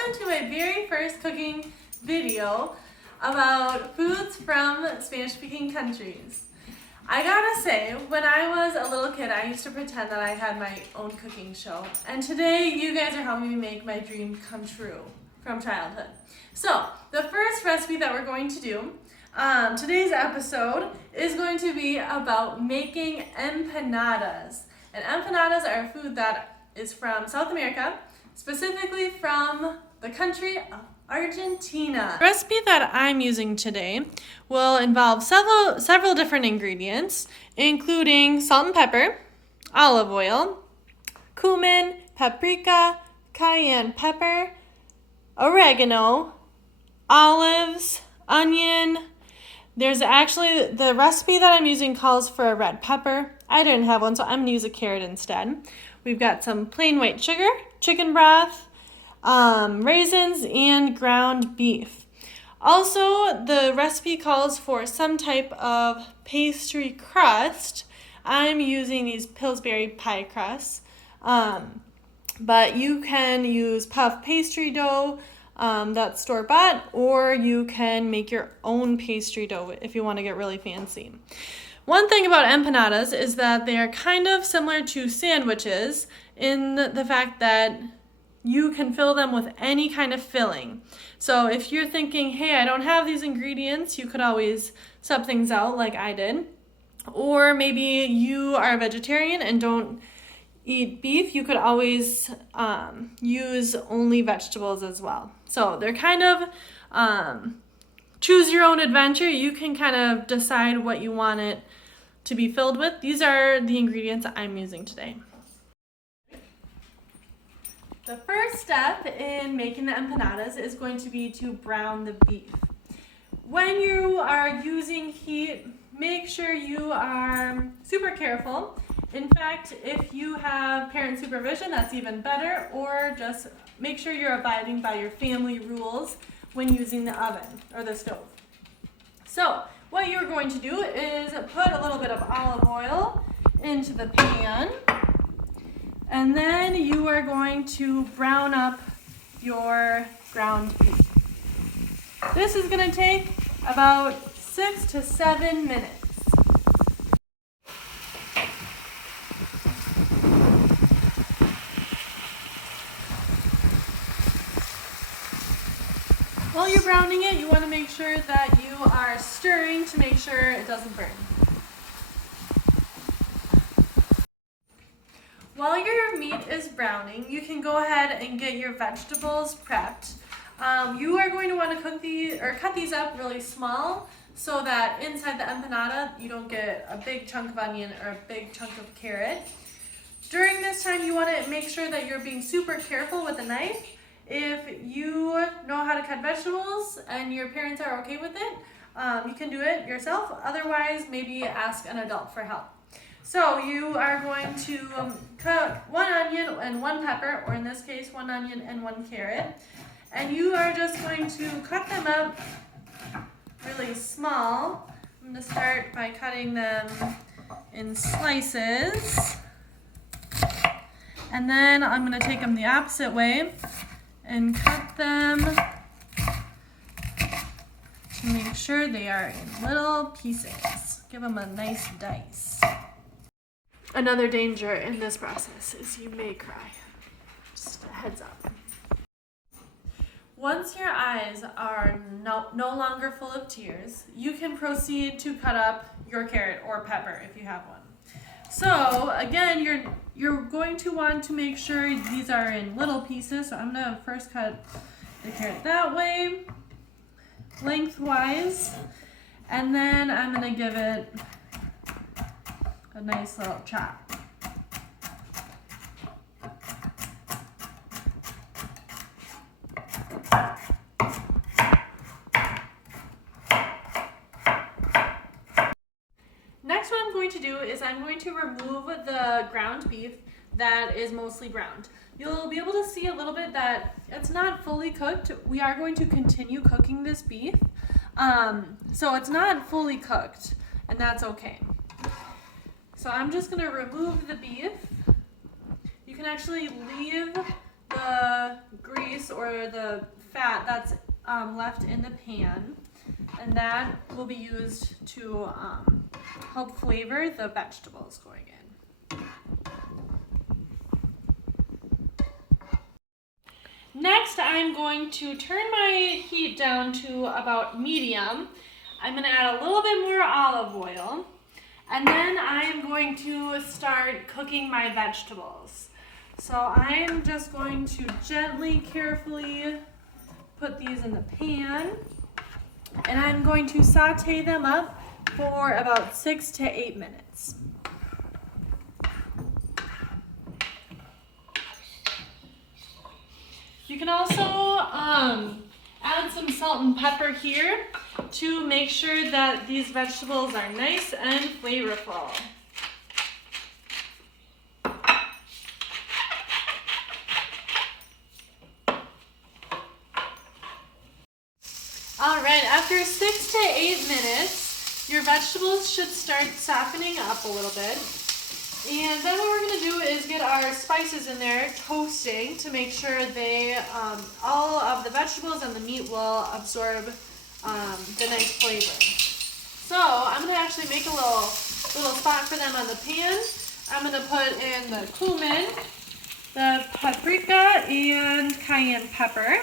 welcome to my very first cooking video about foods from Spanish-speaking countries. I gotta say, when I was a little kid, I used to pretend that I had my own cooking show, and today you guys are helping me make my dream come true from childhood. So, the first recipe that we're going to do, today's episode is going to be about making empanadas. And empanadas are a food that is from South America, specifically from the country of Argentina. The recipe that I'm using today will involve several different ingredients, including salt and pepper, olive oil, cumin, paprika, cayenne pepper, oregano, olives, onion. There's actually, the recipe that I'm using calls for a red pepper. I didn't have one, so I'm gonna use a carrot instead. We've got some plain white sugar, chicken broth, raisins, and ground beef. Also, the recipe calls for some type of pastry crust. I'm using these Pillsbury pie crusts, but you can use puff pastry dough that's store-bought, or you can make your own pastry dough if you want to get really fancy. One thing about empanadas is that they are kind of similar to sandwiches in the fact that you can fill them with any kind of filling. So if you're thinking, hey, I don't have these ingredients, you could always sub things out like I did. Or maybe you are a vegetarian and don't eat beef, you could always use only vegetables as well. So they're kind of choose your own adventure. You can kind of decide what you want it to be filled with. These are the ingredients I'm using today. The first step in making the empanadas is going to be to brown the beef. When you are using heat, make sure you are super careful. In fact, if you have parent supervision, that's even better, or just make sure you're abiding by your family rules when using the oven or the stove. So, what you're going to do is put a little bit of olive oil into the pan, and then you are going to brown up your ground beef. This is going to take about 6 to 7 minutes. While you're browning it, you want to make sure that you are stirring to make sure it doesn't burn. While your meat is browning, you can go ahead and get your vegetables prepped. You are going to want to cut these up really small so that inside the empanada you don't get a big chunk of onion or a big chunk of carrot. During this time, you want to make sure that you're being super careful with the knife. If you know how to cut vegetables and your parents are okay with it, you can do it yourself. Otherwise, maybe ask an adult for help. So you are going to cut 1 onion and 1 pepper, or in this case, 1 onion and 1 carrot. And you are just going to cut them up really small. I'm going to start by cutting them in slices. And then I'm going to take them the opposite way and cut them to make sure they are in little pieces. Give them a nice dice. Another danger in this process is you may cry. Just a heads up. Once your eyes are no longer full of tears, you can proceed to cut up your carrot or pepper if you have one. So again, you're going to want to make sure these are in little pieces. So I'm going to first cut the carrot that way, lengthwise, and then I'm going to give it a nice little chop. Next, what I'm going to do is I'm going to remove the ground beef that is mostly browned. You'll be able to see a little bit that it's not fully cooked. We are going to continue cooking this beef, so it's not fully cooked, and that's okay. So I'm just going to remove the beef. You can actually leave the grease or the fat that's left in the pan, and that will be used to help flavor the vegetables going in. Next, I'm going to turn my heat down to about medium. I'm going to add a little bit more olive oil, and then I'm going to start cooking my vegetables. So I'm just going to gently, carefully put these in the pan, and I'm going to saute them up for about 6 to 8 minutes. You can also add some salt and pepper here to make sure that these vegetables are nice and flavorful. All right, after 6 to 8 minutes, your vegetables should start softening up a little bit. And then what we're going to do is get our spices in there toasting to make sure they, all of the vegetables and the meat will absorb the nice flavor. So I'm going to actually make a little spot for them on the pan. I'm going to put in the cumin, the paprika and cayenne pepper,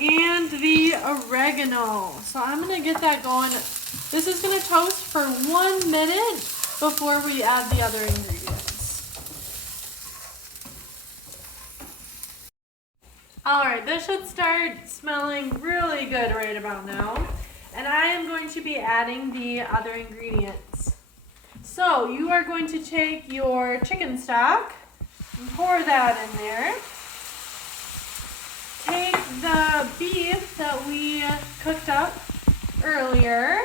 and the oregano. So I'm going to get that going. This is going to toast for 1 minute before we add the other ingredients. All right, this should start smelling really good right about now. And I am going to be adding the other ingredients. So you are going to take your chicken stock and pour that in there. Take the beef that we cooked up earlier.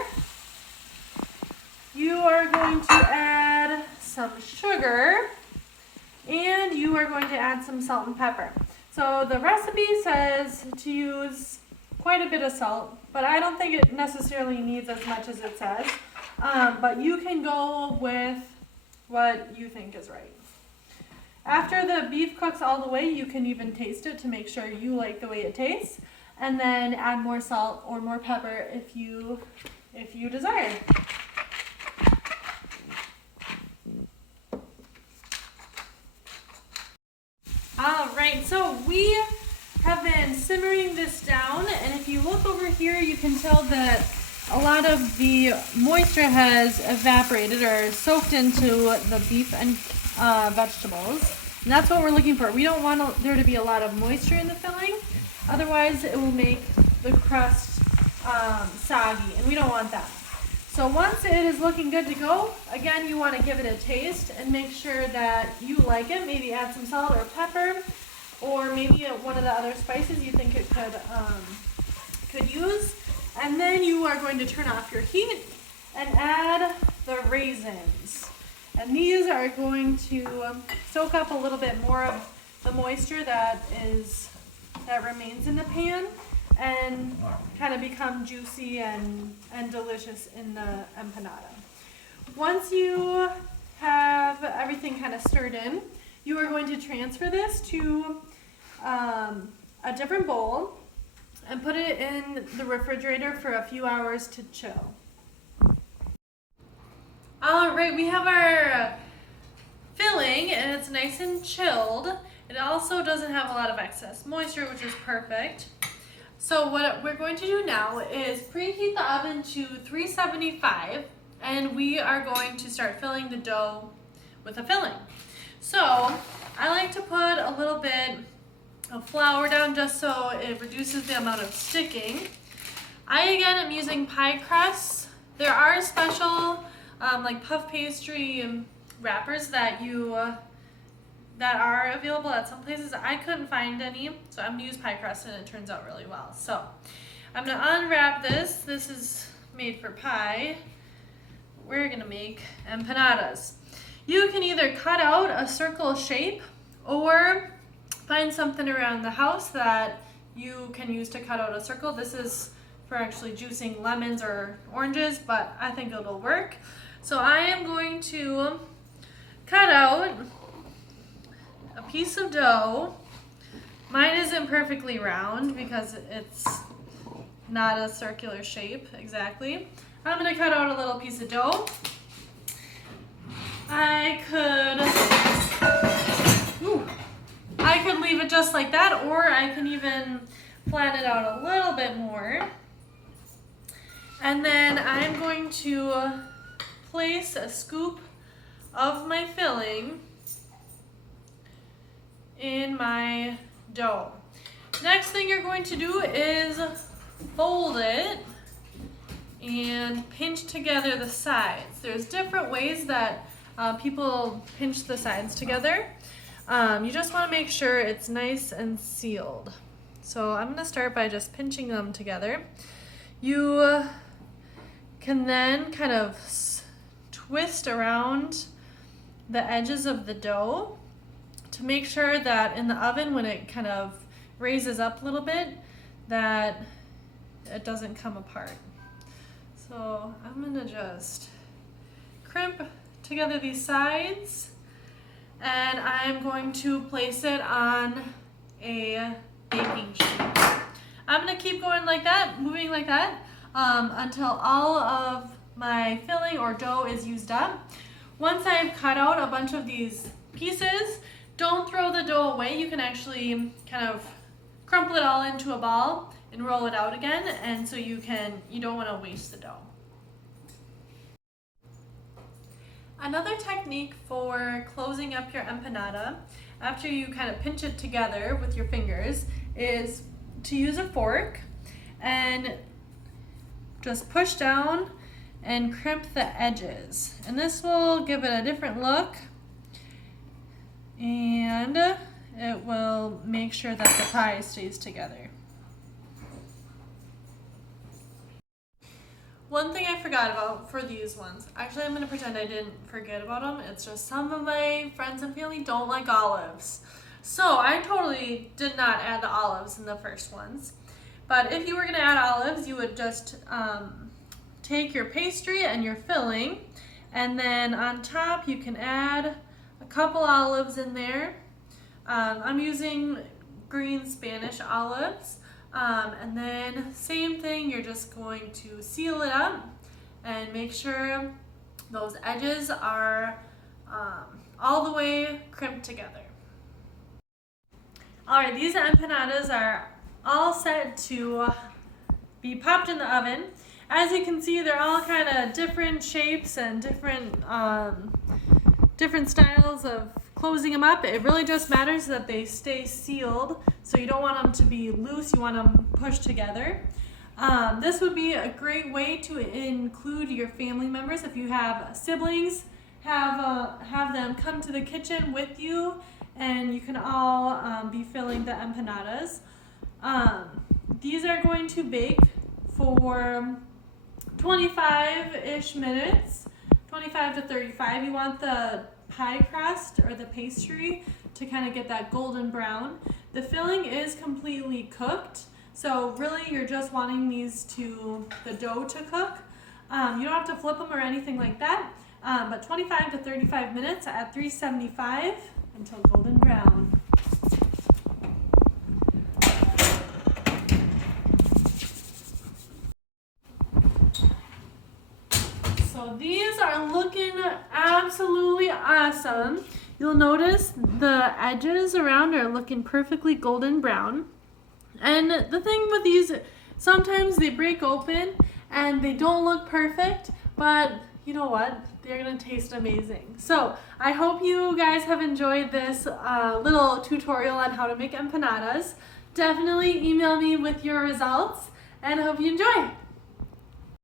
You are going to add some sugar, and you are going to add some salt and pepper. So the recipe says to use quite a bit of salt, but I don't think it necessarily needs as much as it says. But you can go with what you think is right. After the beef cooks all the way, you can even taste it to make sure you like the way it tastes, and then add more salt or more pepper if you desire. All right, so we have been simmering this down, and if you look over here, you can tell that a lot of the moisture has evaporated or soaked into the beef and vegetables, and that's what we're looking for. We don't want there to be a lot of moisture in the filling, otherwise it will make the crust soggy, and we don't want that. So once it is looking good to go, again, you want to give it a taste and make sure that you like it. Maybe add some salt or pepper, or maybe one of the other spices you think it could use. And then you are going to turn off your heat and add the raisins. And these are going to soak up a little bit more of the moisture that remains in the pan, and kind of become juicy and delicious in the empanada. Once you have everything kind of stirred in, you are going to transfer this to a different bowl and put it in the refrigerator for a few hours to chill. All right, we have our filling, and it's nice and chilled. It also doesn't have a lot of excess moisture, which is perfect. So what we're going to do now is preheat the oven to 375, and we are going to start filling the dough with a filling. So I like to put a little bit of flour down just so it reduces the amount of sticking. I again am using pie crusts. There are special like puff pastry wrappers that are available at some places. I couldn't find any, so I'm gonna use pie crust, and it turns out really well. So I'm gonna unwrap this. This is made for pie. We're gonna make empanadas. You can either cut out a circle shape or find something around the house that you can use to cut out a circle. This is for actually juicing lemons or oranges, but I think it'll work. So I am going to cut out a piece of dough Mine isn't perfectly round because it's not a circular shape exactly. I'm gonna cut out a little piece of dough. I could leave it just like that, or I can even flatten it out a little bit more. And then I'm going to place a scoop of my filling in my dough. Next thing you're going to do is fold it and pinch together the sides. There's different ways that people pinch the sides together. You just want to make sure it's nice and sealed. So I'm going to start by just pinching them together. You can then kind of twist around the edges of the dough to make sure that in the oven, when it kind of raises up a little bit, that it doesn't come apart. So I'm gonna just crimp together these sides, and I'm going to place it on a baking sheet. I'm gonna keep going like that, moving like that, until all of my filling or dough is used up. Once I've cut out a bunch of these pieces, don't throw the dough away. You can actually kind of crumple it all into a ball and roll it out again, and so you don't want to waste the dough. Another technique for closing up your empanada after you kind of pinch it together with your fingers is to use a fork and just push down and crimp the edges. And this will give it a different look, and it will make sure that the pie stays together. One thing I forgot about for these ones, actually I'm going to pretend I didn't forget about them. It's just some of my friends and family don't like olives. So I totally did not add the olives in the first ones. But if you were going to add olives, you would just take your pastry and your filling, and then on top you can add a couple olives in there. I'm using green Spanish olives. And then same thing, you're just going to seal it up and make sure those edges are all the way crimped together. Alright, these empanadas are all set to be popped in the oven. As you can see, they're all kind of different shapes and different styles of closing them up. It really just matters that they stay sealed, so you don't want them to be loose, you want them pushed together. This would be a great way to include your family members. If you have siblings, have them come to the kitchen with you, and you can all be filling the empanadas. These are going to bake for 25-ish minutes, 25 to 35. You want the pie crust or the pastry to kind of get that golden brown. The filling is completely cooked, so really you're just wanting the dough to cook. You don't have to flip them or anything like that, but 25 to 35 minutes at 375 until golden brown. So these are looking absolutely awesome. You'll notice the edges around are looking perfectly golden brown. And the thing with these, sometimes they break open and they don't look perfect, but you know what? They're gonna taste amazing. So I hope you guys have enjoyed this little tutorial on how to make empanadas. Definitely email me with your results, and I hope you enjoy.